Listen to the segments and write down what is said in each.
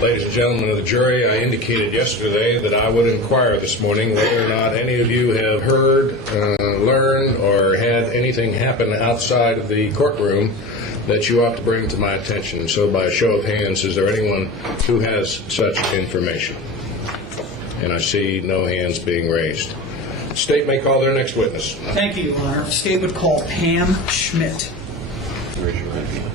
Ladies and gentlemen of the jury, I indicated yesterday that I would inquire this morning whether or not any of you have heard, learned, or had anything happen outside of the courtroom that you ought to bring to my attention. So by a show of hands, is there anyone who has such information? And I see no hands being raised. The State may call their next witness. Thank you, Your Honor. The State would call Pam Schmidt. Raise your right hand.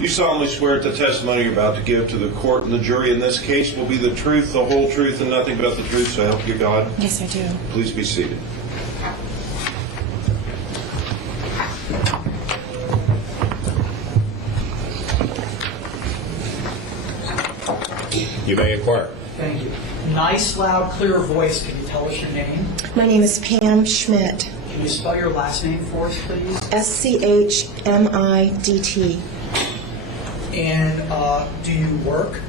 You solemnly swear that the testimony you're about to give to the court and the jury in this case will be the truth, the whole truth, and nothing but the truth, so help you God? Yes, I do. Please be seated. You may inquire. Thank you. Nice, loud, clear voice. Can you tell us your name? My name is Pam Schmidt. Can you spell your last name for us, please? SCHMIDT. And do you work?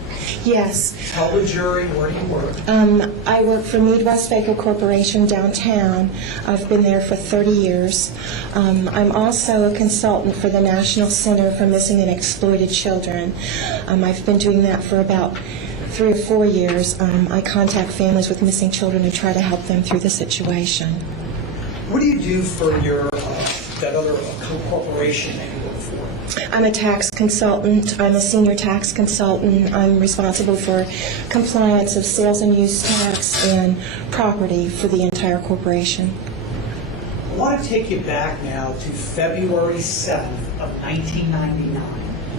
Yes. Tell the jury where you work. I work for Midwest Baker Corporation downtown. I've been there for 30 years. I'm also a consultant for the National Center for Missing and Exploited Children. I've been doing that for about 3 or 4 years. I contact families with missing children and try to help them through the situation. What do you do for your that other corporation that you work for? I'm a tax consultant. I'm a senior tax consultant. I'm responsible for compliance of sales and use tax and property for the entire corporation. I want to take you back now to February 7th of 1999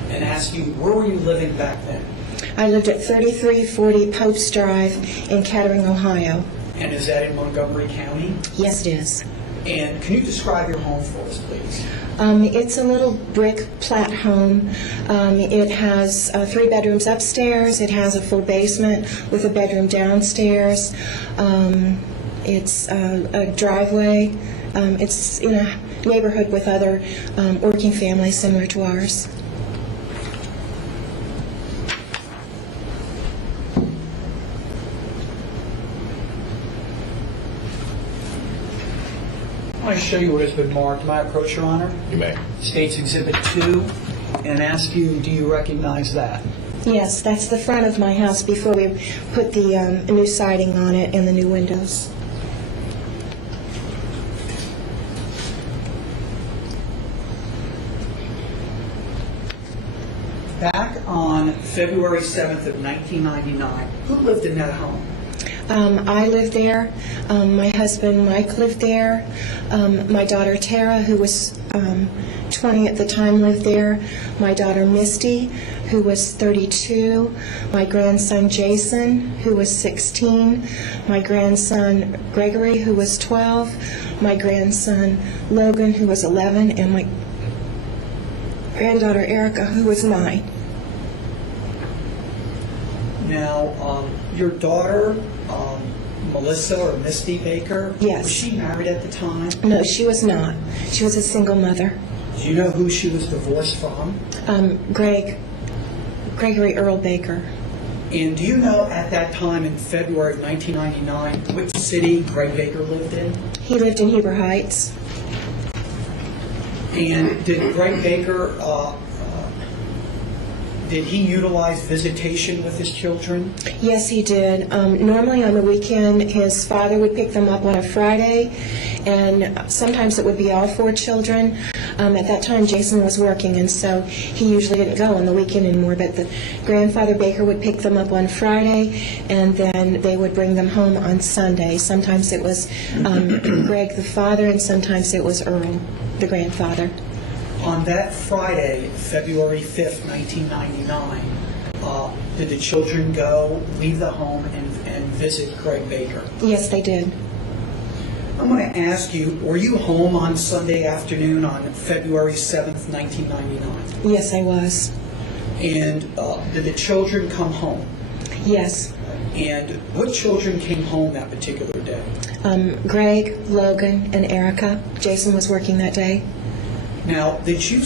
and ask you, where were you living back then? I lived at 3340 Popes Drive in Kettering, Ohio. And is that in Montgomery County? Yes, it is. And can you describe your home for us, please? It's a little brick plat home. It has 3 bedrooms upstairs. It has a full basement with a bedroom downstairs. It's a driveway. It's in a neighborhood with other working families similar to ours. I want to show you what has been marked. May I approach, Your Honor? You may. State's Exhibit 2, and ask you, do you recognize that? Yes, that's the front of my house before we put the new siding on it and the new windows. Back on February 7th of 1999, who lived in that home? I lived there. My husband, Mike, lived there. My daughter, Tara, who was 20 at the time, lived there. My daughter, Misty, who was 32. My grandson, Jason, who was 16. My grandson, Gregory, who was 12. My grandson, Logan, who was 11. And my granddaughter, Erica, who was 9. Now, your daughter, Melissa or Misty Baker, Yes. was she married at the time? No, she was not. She was a single mother. Do you know who she was divorced from? Gregory Earl Baker. And do you know at that time in February of 1999 which city Greg Baker lived in? He lived in Heber Heights. And did Greg Baker, did he utilize visitation with his children? Yes, he did. Normally on the weekend, his father would pick them up on a Friday, and sometimes it would be all 4 children. At that time, Jason was working, and so he usually didn't go on the weekend anymore, but the grandfather Baker would pick them up on Friday, and then they would bring them home on Sunday. Sometimes it was Greg the father, and sometimes it was Earl, the grandfather. On that Friday, February 5th, 1999, did the children go, leave the home, and visit Greg Baker? Yes, they did. I'm going to ask you, were you home on Sunday afternoon on February 7th, 1999? Yes, I was. And did the children come home? Yes. And what children came home that particular day? Greg, Logan, and Erica. Jason was working that day. Now, did you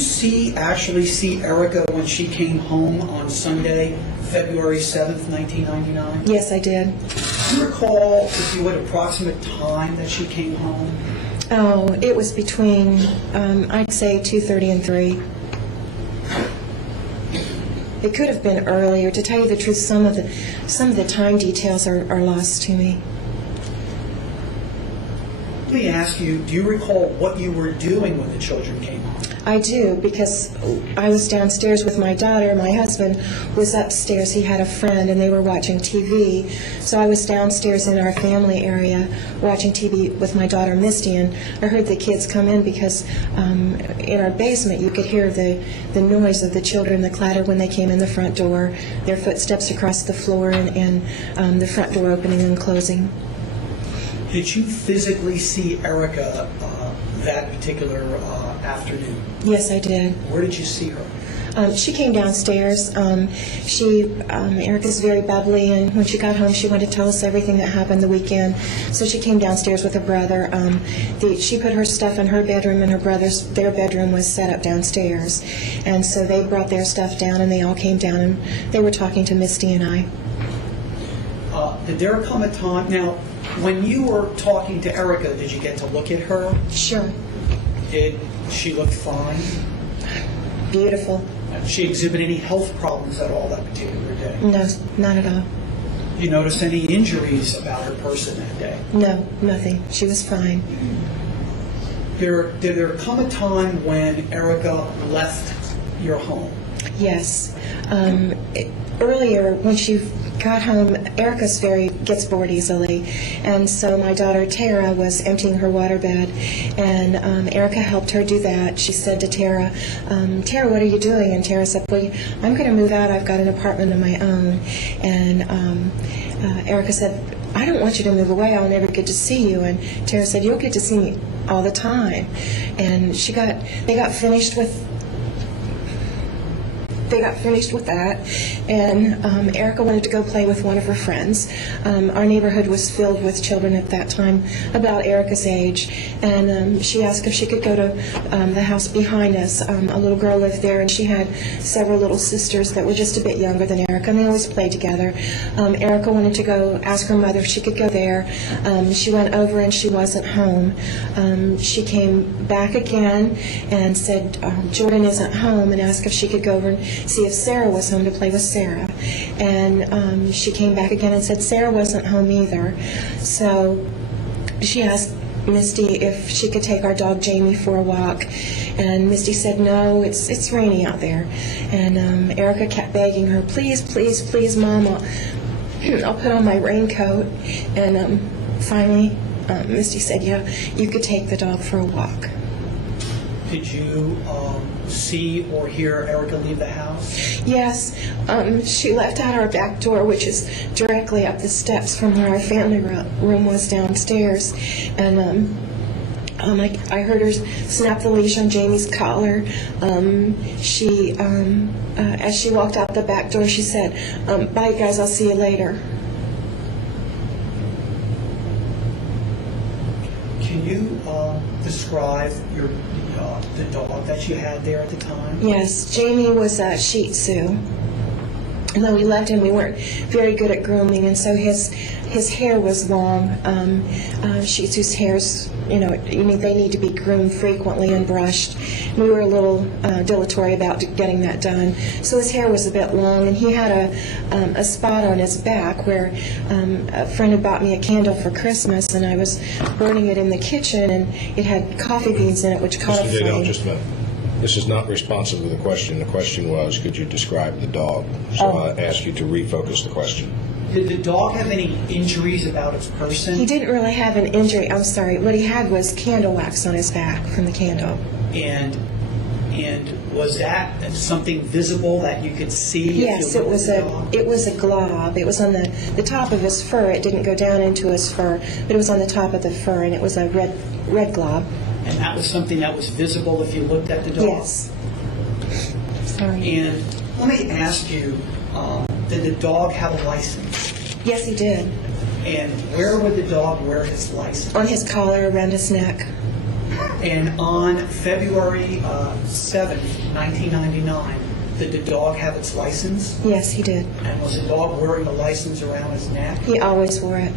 actually see Erica when she came home on Sunday, February 7th, 1999? Yes, I did. Do you recall, if you would, approximate time that she came home? Oh, it was between, I'd say 2:30 and 3. It could have been earlier. To tell you the truth, some of the time details are lost to me. Let me ask you, do you recall what you were doing when the children came home? I do, because I was downstairs with my daughter. My husband was upstairs. He had a friend, and they were watching TV. So I was downstairs in our family area watching TV with my daughter, Misty, and I heard the kids come in because in our basement you could hear the noise of the children, the clatter when they came in the front door, their footsteps across the floor, and the front door opening and closing. Did you physically see Erica that particular afternoon? Yes, I did. Where did you see her? She came downstairs. Erica's very bubbly, and when she got home, she wanted to tell us everything that happened the weekend. So she came downstairs with her brother. She put her stuff in her bedroom, and their bedroom was set up downstairs. And so they brought their stuff down, and they all came down, and they were talking to Misty and I. Did there come a time, now, when you were talking to Erica, did you get to look at her? Sure. Did she look fine? Beautiful. Did she exhibit any health problems at all that particular day? No, not at all. Did you notice any injuries about her person that day? No, nothing. She was fine. Did there come a time when Erica left your home? Yes. Earlier, when she got home, Erica gets bored easily, and so my daughter Tara was emptying her waterbed, and Erica helped her do that. She said to Tara, "Tara, what are you doing?" And Tara said, "Well, I'm going to move out. I've got an apartment of my own." And Erica said, "I don't want you to move away. I'll never get to see you." And Tara said, "You'll get to see me all the time." And they got finished with that, and Erica wanted to go play with one of her friends. Our neighborhood was filled with children at that time about Erica's age, and she asked if she could go to the house behind us. A little girl lived there, and she had several little sisters that were just a bit younger than Erica, and they always played together. Erica wanted to go ask her mother if she could go there. She went over, and she wasn't home. She came back again and said Jordan isn't home, and asked if she could go over and see if Sarah was home to play with Sarah. And she came back again and said Sarah wasn't home either. So she asked Misty if she could take our dog Jamie for a walk, and Misty said no, it's rainy out there. And Erica kept begging her, "Please, please, please, Mom, I'll put on my raincoat." And finally Misty said, "Yeah, you could take the dog for a walk." Did you see or hear Erica leave the house? Yes, she left out our back door, which is directly up the steps from where our family room was downstairs. And I heard her snap the leash on Jamie's collar. As she walked out the back door, she said, "Bye, guys, I'll see you later." Can you describe the dog that you had there at the time? Yes, Jamie was a Shih Tzu. And though we left him, we weren't very good at grooming, and so his hair was long. Shih Tzu's hairs, they need to be groomed frequently and brushed. We were a little dilatory about getting that done. So his hair was a bit long, and he had a spot on his back where a friend had bought me a candle for Christmas, and I was burning it in the kitchen, and it had coffee beans in it, which caught a Mr. Dayton, flame. just a minute. This is not responsive to the question. The question was, could you describe the dog? So I ask you to refocus the question. Did the dog have any injuries about its person? He didn't really have an injury. I'm sorry. What he had was candle wax on his back from the candle. And was that something visible that you could see? Yes, it was a glob. It was on the top of his fur. It didn't go down into his fur, but it was on the top of the fur, and it was a red glob. And that was something that was visible if you looked at the dog? Yes. Sorry. And let me ask you, did the dog have a license? Yes, he did. And where would the dog wear his license? On his collar, around his neck. And on February 7th, 1999, did the dog have its license? Yes, he did. And was the dog wearing a license around his neck? He always wore it.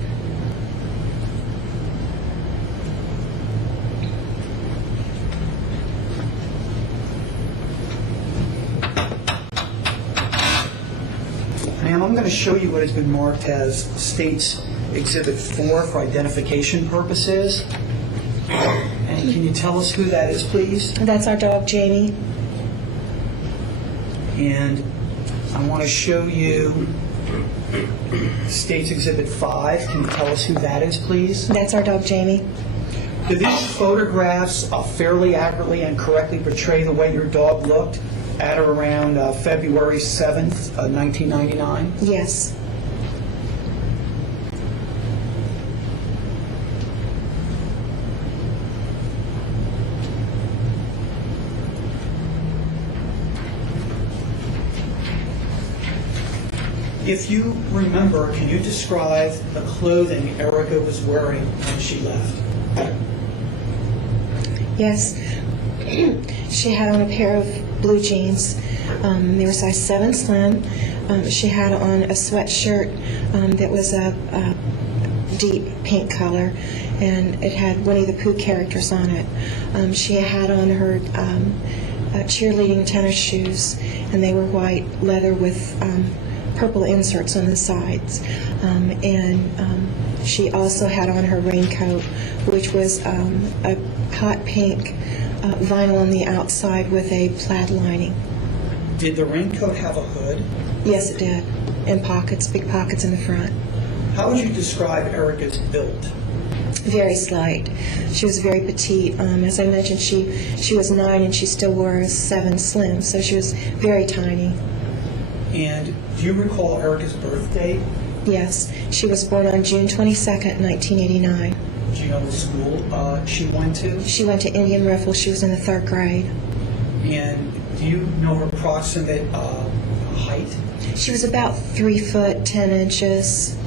I'm going to show you what has been marked as State's Exhibit 4 for identification purposes. And can you tell us who that is, please? That's our dog, Jamie. And I want to show you State's Exhibit 5. Can you tell us who that is, please? That's our dog, Jamie. Do these photographs fairly accurately and correctly portray the way your dog looked at or around February 7th, 1999? Yes. If you remember, can you describe the clothing Erica was wearing when she left? Yes. She had on a pair of blue jeans. They were size 7 slim. She had on a sweatshirt that was a deep pink color, and it had Winnie the Pooh characters on it. She had on her cheerleading tennis shoes, and they were white leather with purple inserts on the sides. She also had on her raincoat, which was a hot pink vinyl on the outside with a plaid lining. Did the raincoat have a hood? Yes, it did. And pockets, big pockets in the front. How would you describe Erica's build? Very slight. She was very petite. As I mentioned, she was 9 and she still wore a 7 slim, so she was very tiny. And do you recall Erica's birth date? Yes, she was born on June 22nd, 1989. Do you know the school she went to? She went to Indian Riffle. She was in the 3rd grade. And do you know her approximate height? She was about 3 foot 10 inches.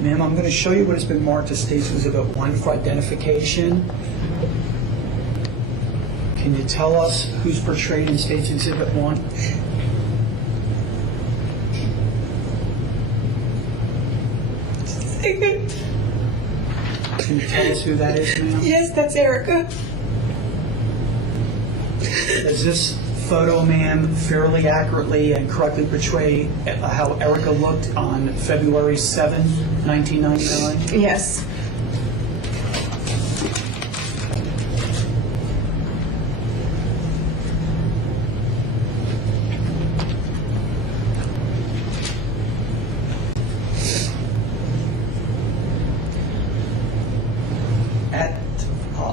Ma'am, I'm going to show you what has been marked as State's Exhibit 1 for identification. Can you tell us who's portrayed in State's Exhibit 1? Can you tell us who that is, ma'am? Yes, that's Erica. Does this photo, ma'am, fairly accurately and correctly portray how Erica looked on February 7th, 1999? Yes. At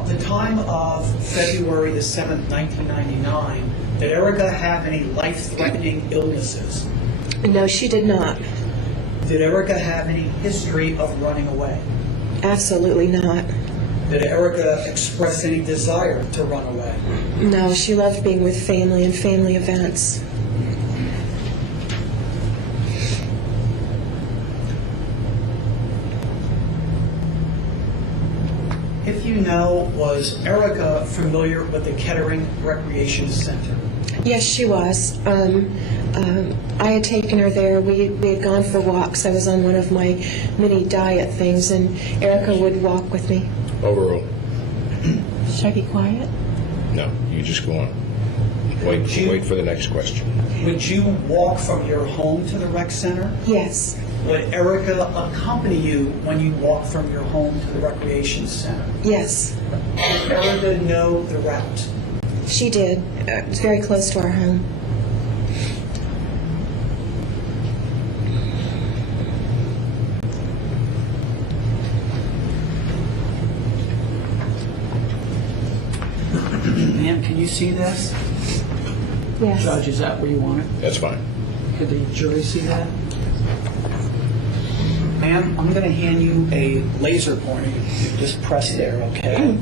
the time of February the 7th, 1999, did Erica have any life-threatening illnesses? No, she did not. Did Erica have any history of running away? Absolutely not. Did Erica express any desire to run away? No, she loved being with family and family events. If you know, was Erica familiar with the Kettering Recreation Center? Yes, she was. I had taken her there. We had gone for walks. I was on one of my mini diet things, and Erica would walk with me. Overruled. Should I be quiet? No, you just go on. Wait for the next question. Would you walk from your home to the rec center? Yes. Would Erica accompany you when you walk from your home to the recreation center? Yes. Did Erica know the route? She did. It was very close to our home. Ma'am, can you see this? Yes. Judge, is that where you want it? That's fine. Could the jury see that? Ma'am, I'm going to hand you a laser pointer. You just press there, okay?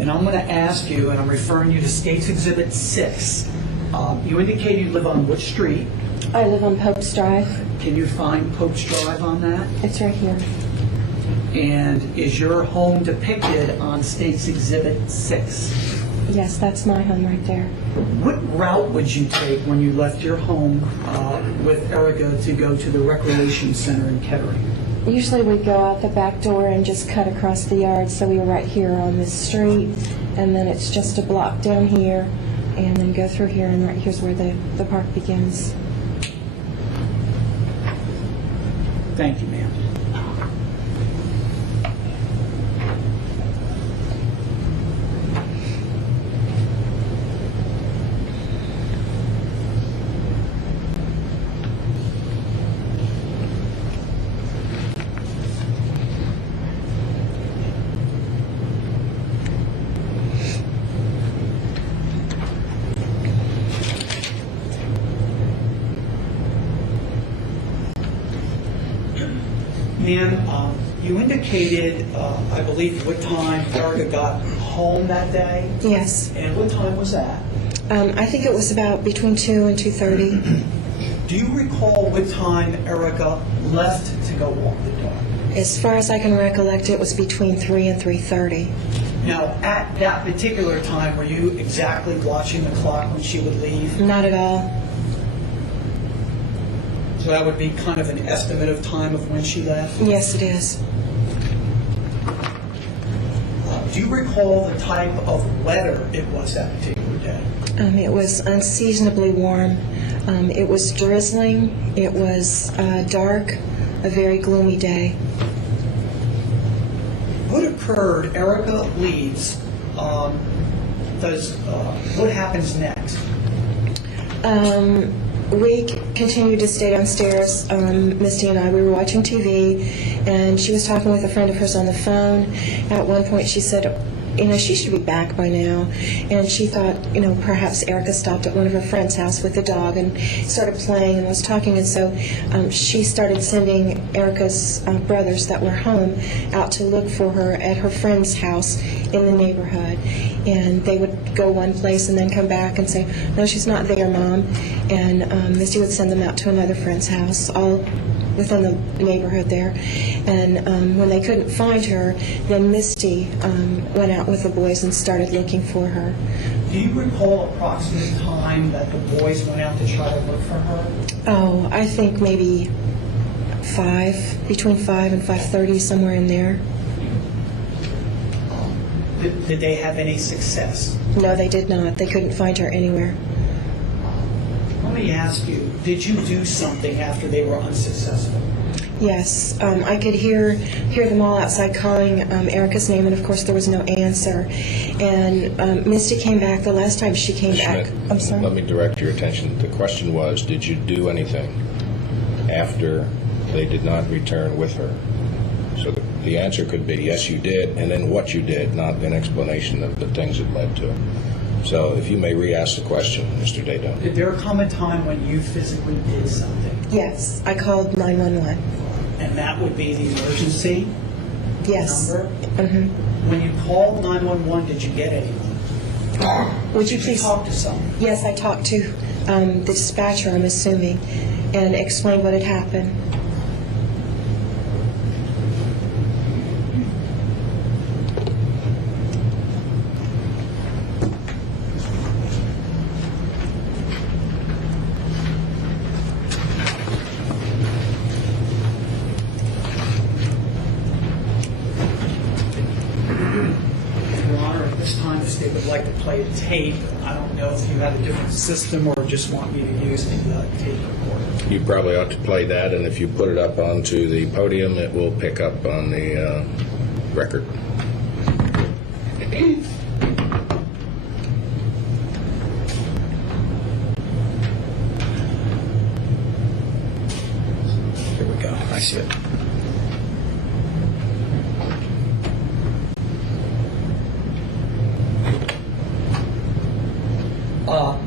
And I'm going to ask you, and I'm referring you to State's Exhibit 6. You indicate you live on which street? I live on Pope's Drive. Can you find Pope's Drive on that? It's right here. And is your home depicted on State's Exhibit 6? Yes, that's my home right there. What route would you take when you left your home with Erica to go to the recreation center in Kettering? Usually we'd go out the back door and just cut across the yard, so we were right here on this street, and then it's just a block down here, and then go through here, and right here's where the park begins. Thank you, ma'am. Ma'am, you indicated, I believe, what time Erica got home that day? Yes. And what time was that? I think it was about between 2 and 2:30. Do you recall what time Erica left to go walk the dog? As far as I can recollect, it was between 3 and 3:30. Now, at that particular time, were you exactly watching the clock when she would leave? Not at all. So that would be kind of an estimate of time of when she left? Yes, it is. Do you recall the type of weather it was that particular day? It was unseasonably warm. It was drizzling. It was dark, a very gloomy day. What occurred? Erica leaves. What happens next? We continued to stay downstairs. Misty and I, we were watching TV, and she was talking with a friend of hers on the phone. At one point, she said, she should be back by now. And she thought, perhaps Erica stopped at one of her friend's house with the dog and started playing and was talking. And so she started sending Erica's brothers that were home out to look for her at her friend's house in the neighborhood. And they would go one place and then come back and say, "No, she's not there, Mom." And Misty would send them out to another friend's house, all within the neighborhood there. And when they couldn't find her, then Misty went out with the boys and started looking for her. Do you recall approximate time that the boys went out to try to look for her? Oh, I think maybe between 5 and 5:30, somewhere in there. Did they have any success? No, they did not. They couldn't find her anywhere. Let me ask you, did you do something after they were unsuccessful? Yes, I could hear them all outside calling Erica's name, and of course there was no answer. And Misty came back the last time she came back. Schmidt, I'm sorry? let me direct your attention. The question was, did you do anything after they did not return with her? So the answer could be, yes, you did, and then what you did, not an explanation of the things it led to. So if you may re-ask the question, Mr. Dayton. Did there come a time when you physically did something? Yes, I called 911. And that would be the emergency Yes. number? Mm-hmm. When you called 911, did you get anyone? Would you Did please talk to someone? Yes, I talked to the dispatcher, I'm assuming, and explained what had happened. Your Honor, at this time, the state would like to play a tape. I don't know if you have a different system or just want me to use the tape recorder. You probably ought to play that, and if you put it up onto the podium, it will pick up on the record. Here we go. I see it.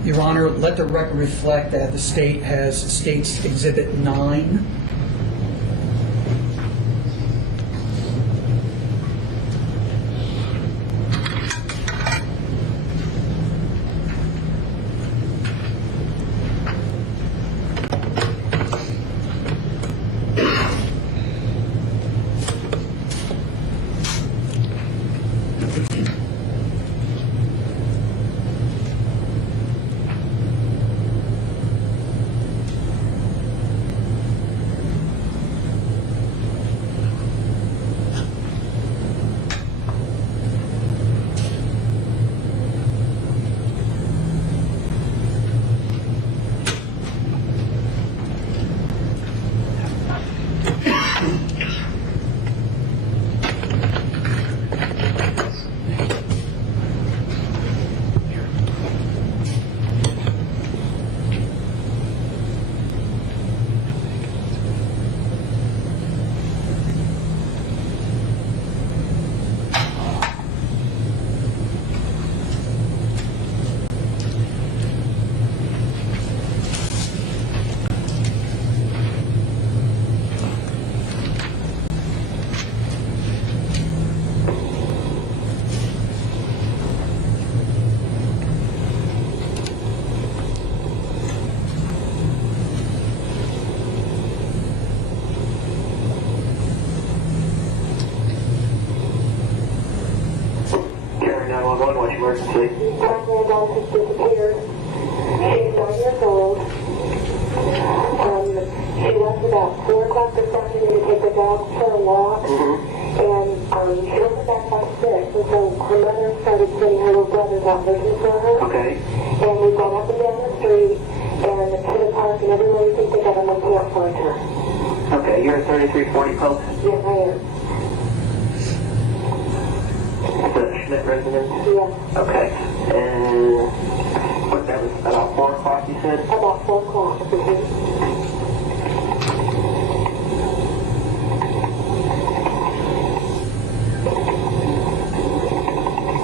Your Honor, let the record reflect that the state has State's Exhibit 9. 911, what's your emergency? My granddaughter has disappeared. She's 9 years old. She left about 4 o'clock this afternoon to take the dog for a walk. And she wasn't back by 6. And so her mother started sending her little brothers out looking for her. Okay. And we've gone up and down the street and to the park and everywhere we can think of, and we can't find her. Okay, you're at 3340 Post? Yes, I am. The Schmidt residence? Yes. Okay. And what, that was about 4 o'clock, you said? About 4 o'clock.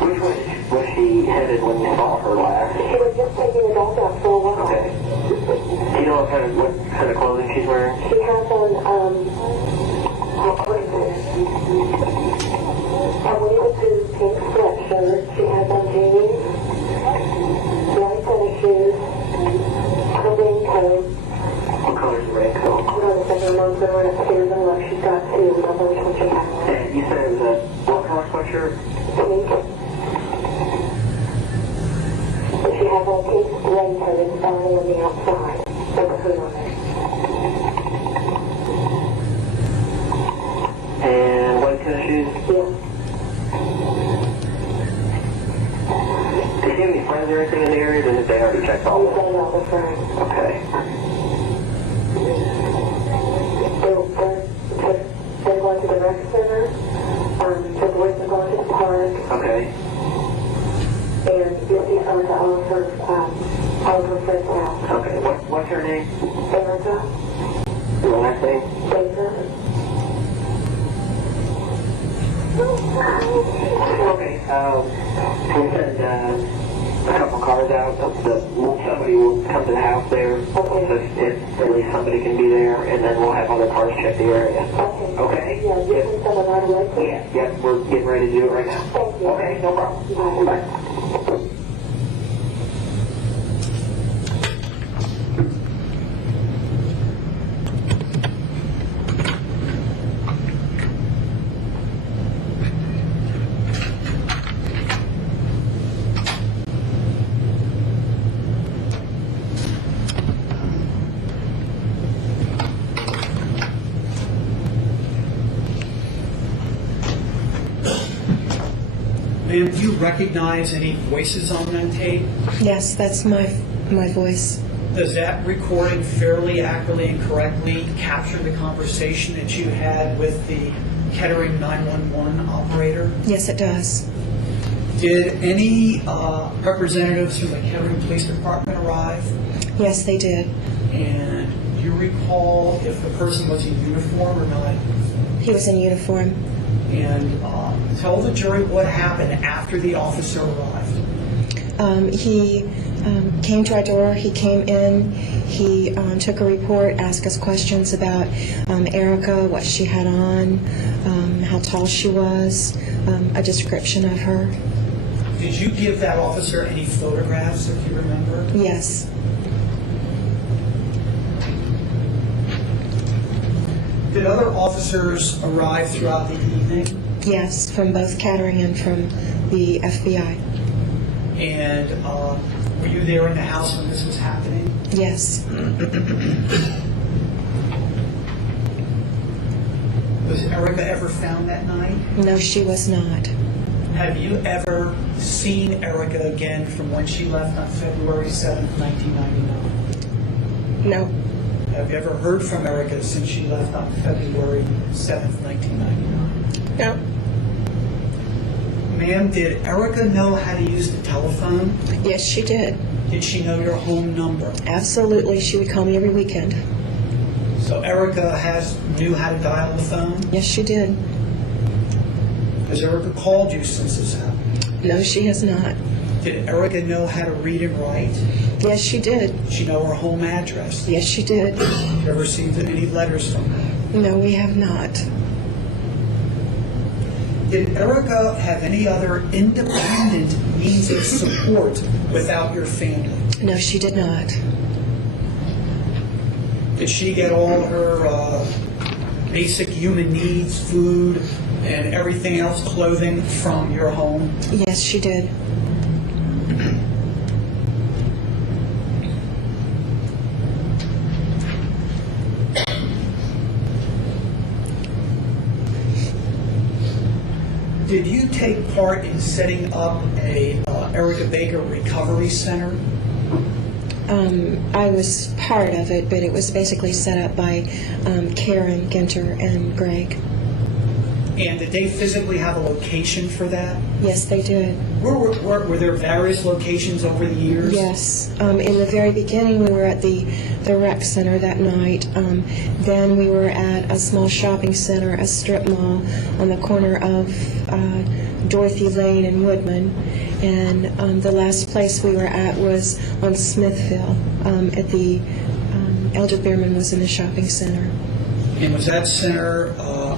Which way was she headed when you saw her last? She was just taking the dog out for a while. Okay. Do you know what kind of clothing she's wearing? She has on, what is it? A Winnie the Pooh pink sweatshirt. She has on jeans, white tennis shoes, a raincoat. What color's the raincoat? Hold on a second, I'm going to run upstairs and look. She's got two. We don't know which one she has. And you said it was a what color sweatshirt? Pink. And she has on a pink raincoat and starting on the outside with a hood on it. And white tennis shoes? Yeah. Do you have any friends or anything in the area? Or did they already check all We've of them? done all the friends. Okay. They're going to the rec center. The boys are going to the park. Okay. And you'll see some of her friends' house. Okay. What's her name? Erica, The last name? Dayton. Okay. We'll send a couple cars out. Somebody will come to the house there. Okay. So if at least somebody can be there, and then we'll have other cars check the area. Okay. Okay? Yeah, you can send them right away. Yeah. Yep. We're getting ready to do it right now. Thank you. Okay. No problem. Bye. Bye. Ma'am, do you recognize any voices on that tape? Yes, that's my voice. Does that recording fairly accurately and correctly capture the conversation that you had with the Kettering 911 operator? Yes, it does. Did any representatives from the Kettering Police Department arrive? Yes, they did. And do you recall if the person was in uniform or not? He was in uniform. And tell the jury what happened after the officer arrived. He came to our door. He came in. He took a report, asked us questions about Erica, what she had on, how tall she was, a description of her. Did you give that officer any photographs, if you remember? Yes. Did other officers arrive throughout the evening? Yes, from both Kettering and from the FBI. And were you there in the house when this was happening? Yes. Was Erica ever found that night? No, she was not. Have you ever seen Erica again from when she left on February 7th, 1999? No. Have you ever heard from Erica since she left on February 7th, 1999? No. Ma'am, did Erica know how to use the telephone? Yes, she did. Did she know your home number? Absolutely. She would call me every weekend. So Erica knew how to dial the phone? Yes, she did. Has Erica called you since this happened? No, she has not. Did Erica know how to read and write? Yes, she did. Did she know her home address? Yes, she did. Have you ever received any letters from her? No, we have not. Did Erica have any other independent means of support without your family? No, she did not. Did she get all her basic human needs, food, and everything else, clothing from your home? Yes, she did. Did you take part in setting up a Erica Baker Recovery Center? I was part of it, but it was basically set up by Karen, Ginter, and Greg. And did they physically have a location for that? Yes, they did. Were there various locations over the years? Yes. In the very beginning, we were at the rec center that night. Then we were at a small shopping center, a strip mall on the corner of Dorothy Lane and Woodman. And the last place we were at was on Smithville at the Elder Beerman was in the shopping center. And was that center,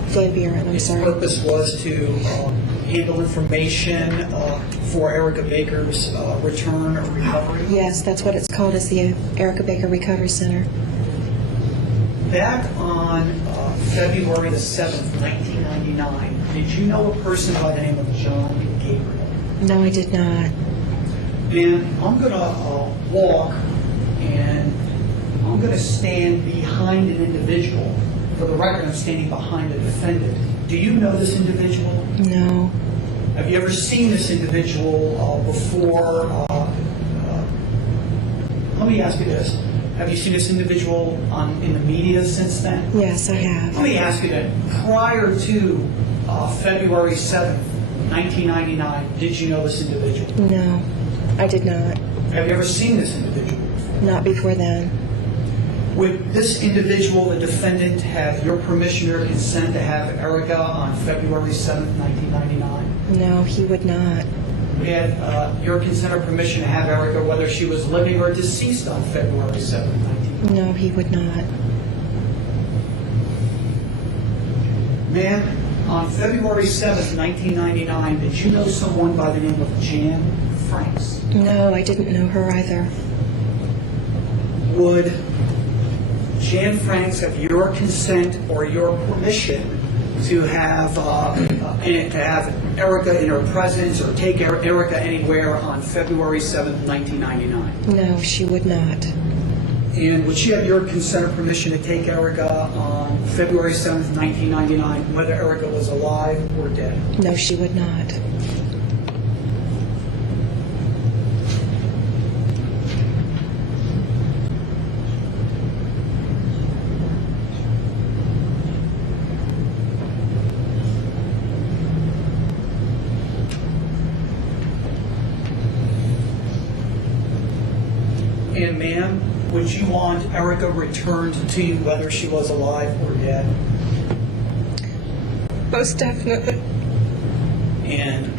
Van Buren, I'm its sorry. purpose was to handle information for Erica Baker's return or recovery? Yes, that's what it's called, is the Erica Baker Recovery Center. Back on February the 7th, 1999, did you know a person by the name of John Gabriel? No, I did not. And I'm going to walk and I'm going to stand behind an individual. For the record, I'm standing behind the defendant. Do you know this individual? No. Have you ever seen this individual before? Let me ask you this. Have you seen this individual in the media since then? Yes, I have. Let me ask you then. Prior to February 7th, 1999, did you know this individual? No, I did not. Have you ever seen this individual? Not before then. Would this individual, the defendant, have your permission or consent to have Erica on February 7th, 1999? No, he would not. We had your consent or permission to have Erica whether she was living or deceased on February 7th, 1999? No, he would not. Ma'am, on February 7th, 1999, did you know someone by the name of Jan Franks? No, I didn't know her either. Would Jan Franks have your consent or your permission to have Erica in her presence or take Erica anywhere on February 7th, 1999? No, she would not. And would she have your consent or permission to take Erica on February 7th, 1999, whether Erica was alive or dead? No, she would not. And ma'am, would you want Erica returned to you whether she was alive or dead? Most definitely. And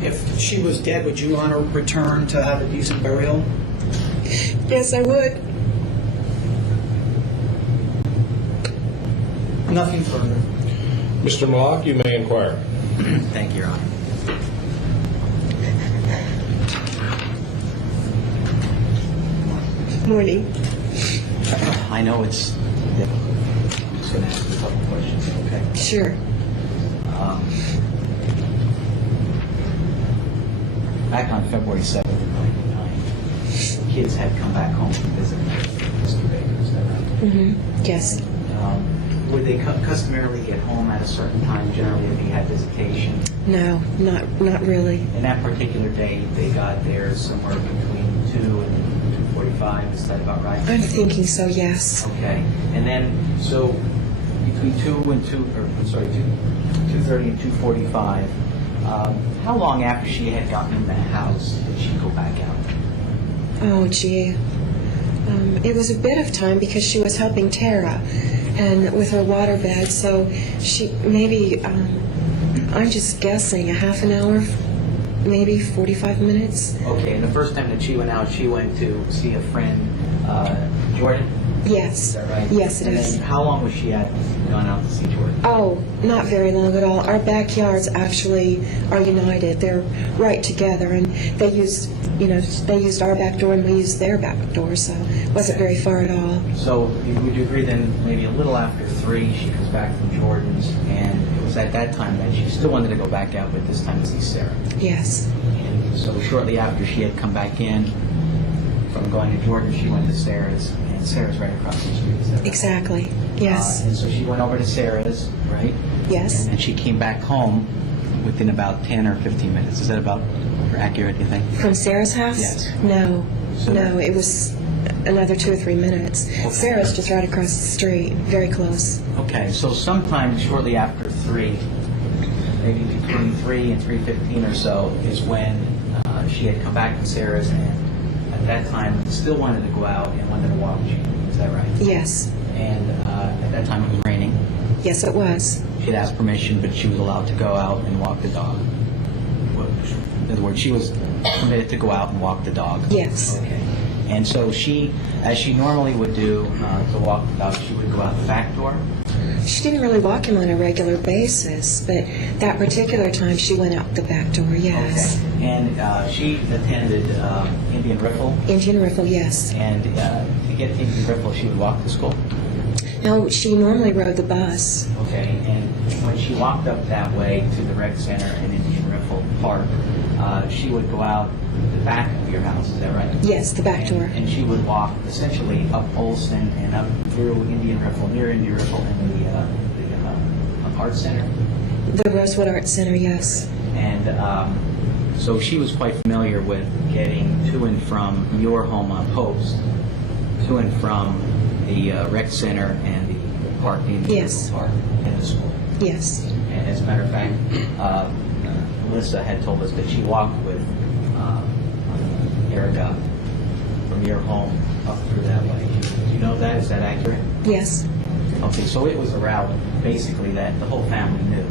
if she was dead, would you want her returned to have a decent burial? Yes, I would. Nothing further. Mr. Mock, you may inquire. Thank you, Your Honor. Morning. I know it's difficult. I'm just going to ask you a couple questions, okay? Sure. Back on February 7th, 1999, the kids had come back home from visiting Mr. Baker, is that right? Mm-hmm. Yes. Would they customarily get home at a certain time, generally, if he had visitation? No, not really. And that particular day, they got there somewhere between 2 and 2:45, is that about right? I'm thinking so, yes. Okay, and then, so, between 2:30 and 2:45, how long after she had gotten in the house did she go back out? Oh, gee. It was a bit of time because she was helping Tara and with her waterbed, so she maybe, I'm just guessing, a half an hour, maybe 45 minutes. Okay, and the first time that she went out, she went to see a friend, Jordan? Yes. Is that right? Yes, it and is. Then how long was she gone out to see Jordan? Oh, not very long at all. Our backyards actually are united. They're right together, and they used our back door and we used their back door, so it wasn't very far at all. So would you agree then maybe a little after 3 she comes back from Jordan's and it was was at that time that she still wanted to go back out, but this time to see Sarah. Yes. And so shortly after she had come back in from going to Georgia, she went to Sarah's, and Sarah's right across the street. Is that right? Exactly. Yes. And so she went over to Sarah's, right? Yes. And then she came back home within about 10 or 15 minutes. Is that about accurate, do you think? From Sarah's house? Yes. No. So- No, it was another 2 or 3 minutes. Sarah's just right across the street, very close. Okay, so sometime shortly after 3, maybe between 3 and 3:15 or so, is when she had come back to Sarah's, and at that time still wanted to go out and wanted to walk Jamie. Is that right? Yes. And at that time it was raining. Yes, it was. She had asked permission, but she was allowed to go out and walk the dog. In other words, she was permitted to go out and walk the dog. Yes. Okay. And so she, as she normally would do to walk the dog, she would go out the back door. She didn't really walk him on a regular basis, but that particular time she went out the back door, yes. Okay. And she attended Indian Riffle. Indian Riffle, yes. And to get to Indian Riffle, she would walk to school. No, she normally rode the bus. Okay. And when she walked up that way to the rec center in Indian Riffle Park, she would go out the back of your house. Is that right? Yes, the back door. And she would walk essentially up Olson and up through Indian Riffle, near Indian Riffle, and the art center. The Rosewood Art Center, yes. And so she was quite familiar with getting to and from your home on Post, to and from the rec center and the park, the Indian Yes. Riffle Park, and the school. Yes. And as a matter of fact, Melissa had told us that she walked with Erica from your home up through that way. Do you know that? Is that accurate? Yes. Okay, so it was a route basically that the whole family knew,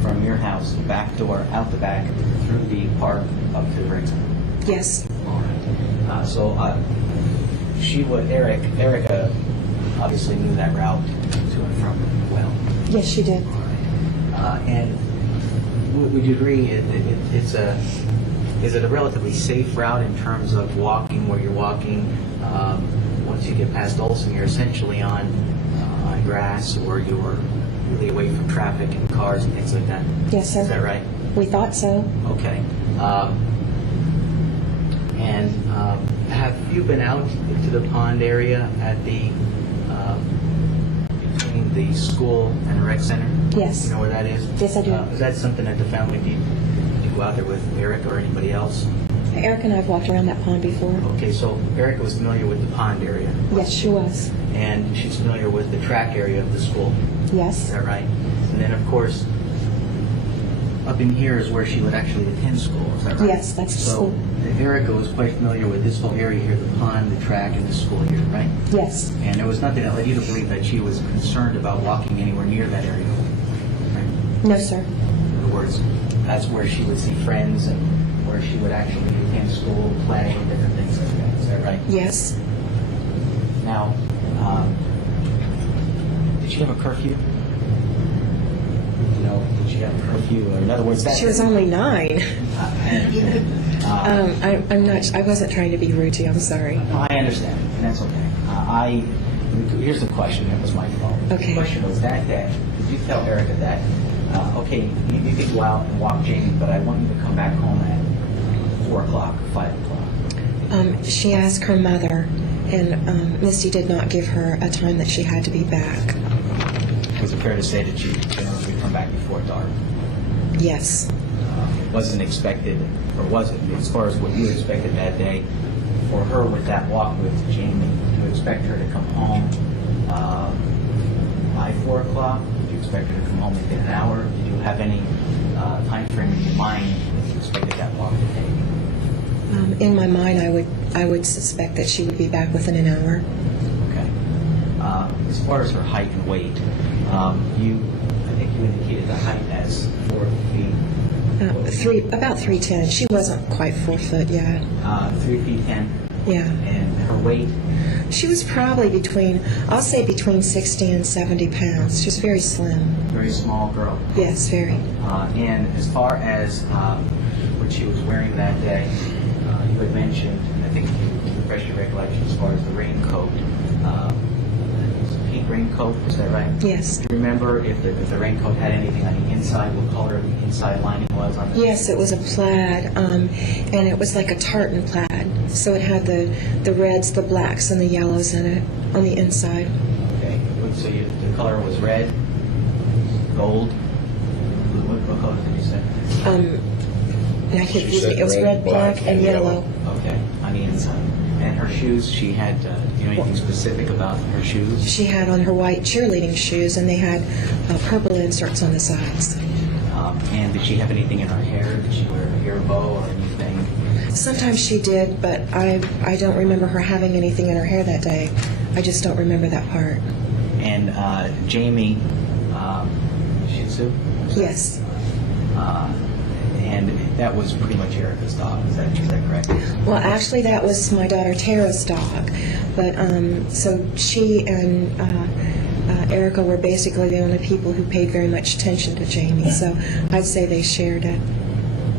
from your house, back door, out the back, through the park, up to the rec center. Yes. All right. So she would, Erica obviously knew that route to and from well. Yes, she did. And would you agree is it a relatively safe route in terms of walking where you're walking? Once you get past Olson, you're essentially on grass, or you're really away from traffic and cars and things like that. Yes, sir. Is that right? We thought so. Okay. And have you been out into the pond area at the between the school and the rec center? Yes. You know where that is? Yes, I do. Is that something that the family did you go out there with Eric or anybody else? Erica and I have walked around that pond before. Okay, so Erica was familiar with the pond area, Yes, she was. and she's familiar with the track area of the school. Is Yes. that right? And then, of course, up in here is where she would actually attend school. Is that right? Yes, that's the so school. Erica was quite familiar with this whole area here, the pond, the track, and the school here, right? Yes. And there was nothing that led you to believe that she was concerned about walking anywhere near that area, right? No, sir. In other words, that's where she would see friends and where she would actually attend school, play, and different things like that. Is that right? Yes. Now, did she have a curfew? You know, did she have a curfew? Or in other words, that She was only 9. I'm not. I wasn't trying to be rude to you. I'm sorry. No, I understand, and that's okay. Here's the question. It was my fault. Okay. The question was that day. Did you tell Erica that, okay, you can go out and walk Jamie, but I want you to come back home at 4 o'clock or 5 o'clock? She asked her mother, and Misty did not give her a time that she had to be back. Was it fair to say that you generally would come back before dark? Yes. It wasn't expected, or was it, as far as what you expected that day, for her with that walk with Jamie, to expect her to come home by 4 o'clock? Did you expect her to come home within an hour? Did you have any time frame in your mind that you expected that walk to take? In my mind, I would suspect that she would be back within an hour. Okay. As far as her height and weight, I think you indicated the height as 4 feet. About 3'10". She wasn't quite 4 foot yet. 3 feet 10. Yeah. And her weight? She was probably between 60 and 70 pounds. She was very slim. Very small girl. Yes, very. And as far as what she was wearing that day, you had mentioned, I think you refreshed your recollection as far as the raincoat. It was pink white raincoat, is that right? Yes. Do you remember if the raincoat had anything on the inside, what color the inside lining was on it? Yes, it was a plaid, and it was like a tartan plaid. So it had the reds, the blacks, and the yellows in it on the inside. Okay, so the color was red, gold, what color did you say? It was red, black, and yellow. Okay, on the inside. And her shoes, she had, do you know anything specific about her shoes? She had on her white cheerleading shoes, and they had purple inserts on the sides. And did she have anything in her hair? Did she wear a hair bow or anything? Sometimes she did, but I don't remember her having anything in her hair that day. I just don't remember that part. And Jamie, Shih Tzu? Yes. And that was pretty much Erica's dog, is that correct? Well, actually, that was my daughter Tara's dog. But so she and Erica were basically the only people who paid very much attention to Jamie. So I'd say they shared it.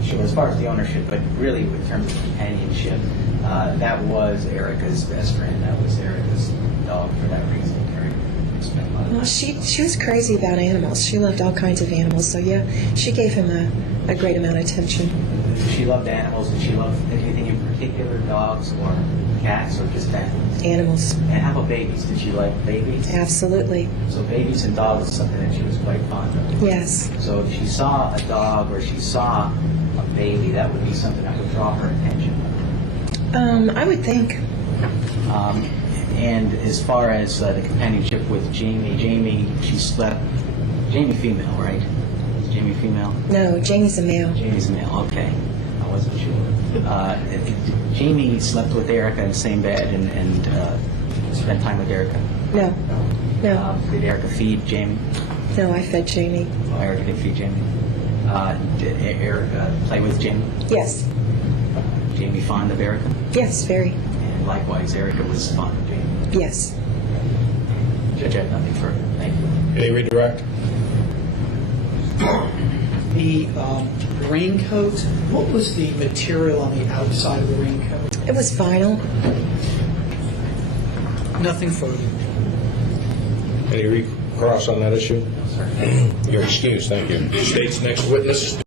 Sure, as far as the ownership, but really in terms of companionship, that was Erica's best friend. That was Erica's dog for that reason. Erica spent a lot of Well, she was crazy about animals. She loved all kinds of animals. So yeah, she gave him a great amount of attention. She loved animals. Did she love anything in particular, dogs or cats or just animals? Animals. And how about babies? Did she like babies? Absolutely. So babies and dogs is something that she was quite fond of. Yes. So if she saw a dog or she saw a baby, that would be something that would draw her attention. I would think. And as far as the companionship with Jamie, she slept, Jamie female, right? Is Jamie female? No, Jamie's a male. Jamie's male, okay. I wasn't sure. Jamie slept with Erica in the same bed and spent time with Erica. No. No. Did Erica feed Jamie? No, I fed Jamie. Oh, Erica did feed Jamie. Did Erica play with Jamie? Yes. Jamie fond of Erica? Yes, very. And likewise, Erica was fond of Jamie. Yes. Judge, I have nothing further. Thank you. Any redirect? The raincoat, what was the material on the outside of the raincoat? It was vinyl. Nothing further. Any recross on that issue? You're excused, thank you. State's next witness.